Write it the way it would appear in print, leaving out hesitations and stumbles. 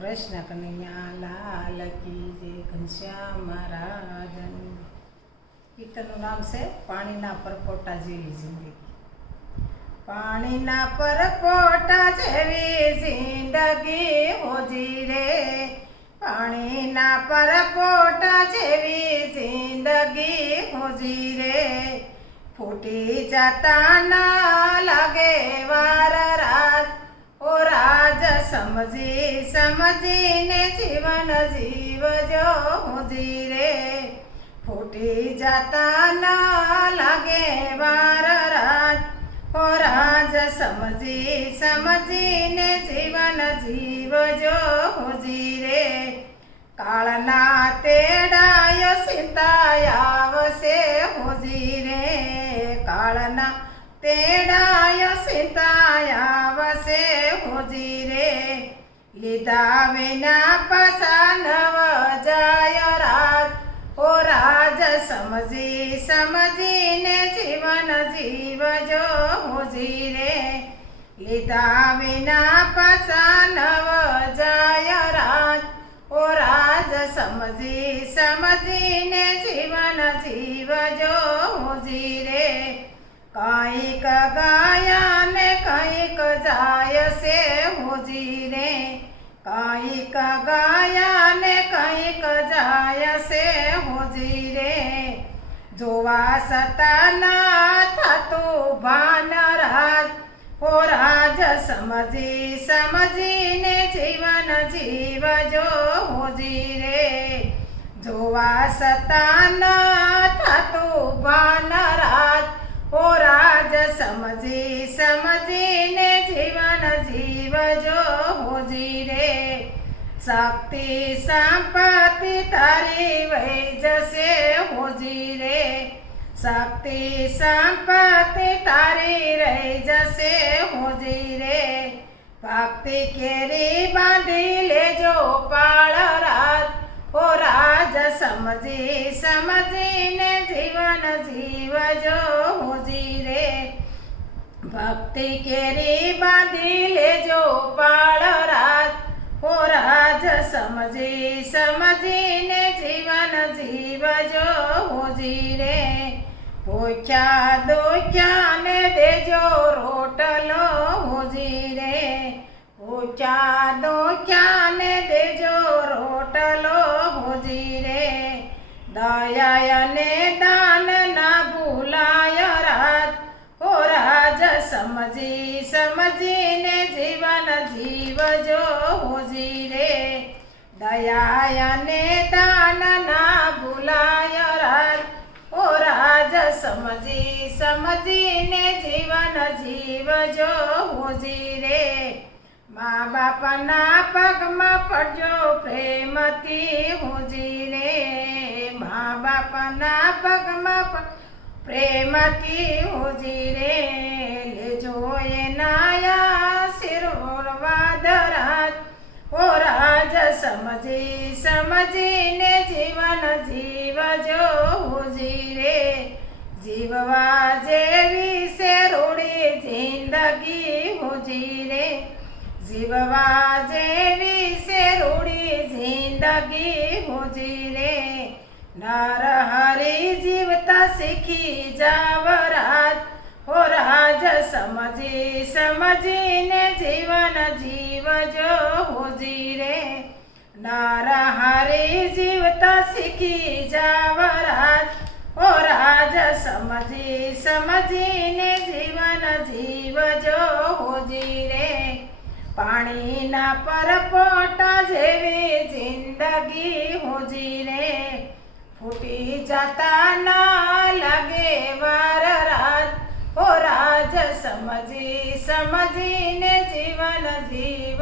કૃષ્ણ કનૈયા લાલ કી જય ઘનશ્યામ મહારાજની. કીર્તનનું નામ છે પાણીના પરપોટા જેવી જિંદગી. પાણીના પરપોટા જેવી જિંદગી હોજી રે, પાણીના પરપોટા જેવી જિંદગી હોજી રે. ફૂટી જતા ના લાગે વાર રાત, ઓ રાજ સમજી સમજીને જીવન જીવજો હોજી રે. ફૂટી જતા ના લાગે વાર રાત, ઓ રાજ સમજી સમજીને જીવન જીવજો હોજી રે. કાળના તેડાયો સીતાય આવશે હોજી રે, કાળના તેડાયો સીતાય આવશે હોજી રે. લીધા વિના પાછા નવ જાય રાત, ઓ રાજ સમજી સમજીને જીવન જીવજો હોજી રે. લીધા વિના પાછા નવ જાય રાત, ઓ રાજ સમજી સમજીને જીવન જીવજો હોજી રે. કંઈક ગાયા ને કંઈક જાય છે હોજી રે, કંઈક ગાયા ને કંઈક જાય છે હોજી રે. જોવા છતાં ના થતું ભાન રાત, ઓ રાજ સમજી સમજીને જીવન જીવજો હોજી રે. જોવા છતાં ના થતું ભાન રાત, ઓ રાજ સમજી સમજીને જીવન જીવજો હોજી રે. શક્તિ સંપત્તિ તારી વહી જશે હોજી રે, શક્તિ સંપત્તિ તારી રહી જશે હોજી રે. ભક્તિ કેરી બાંધી લેજો પાળ રાત, ઓ રાજ સમજી સમજીને જીવન જીવજો હોજી રે. ભક્તિ કેરી બાંધી લેજો પાળ રાત, ઓ રાજ સમજી સમજીને જીવન જીવજો હોજી રે. ભૂખ્યા દુખ્યાને દેજો રોટલો હોજી રે, ભૂખ્યા દુખ્યાને દેજો રોટલો હોજી રે. દયા અને દાન ના ભૂલાય રાત, ઓ રાજ સમજી સમજીને જીવન જીવજો હોજી રે. દયા અને દાન ના ભૂલાય રાત, ઓ રાજ સમજી સમજીને જીવન જીવજો હોજી રે. મા બાપના પગમાં પડજો પ્રેમથી હોજી રે, મા બાપના પગમાં પ્રેમથી હોજી રે. લેજો એના આશીર્વાદ રાત, ઓ રાજ સમજી સમજીને જીવન જીવજો હોજી રે. જીવવા જેવી છે રૂડી જિંદગી હોજી રે, જીવવા જેવી છે રૂડી જિંદગી હોજી રે. નર હરી જીવતા શીખી જાવ રાજ, ઓ રાજ સમજી સમજીને જીવન જીવજો હોજી રે. નર હરી જીવતા શીખી જાવ રાજ, ઓ રાજ સમજી સમજીને જીવન જીવજો હોજી રે. પાણીના પરપોટા જેવી જિંદગી હોજી રે. ફૂટી જતા ના લાગે વાર રાત, ઓ રાજ સમજી સમજીને જીવન જીવ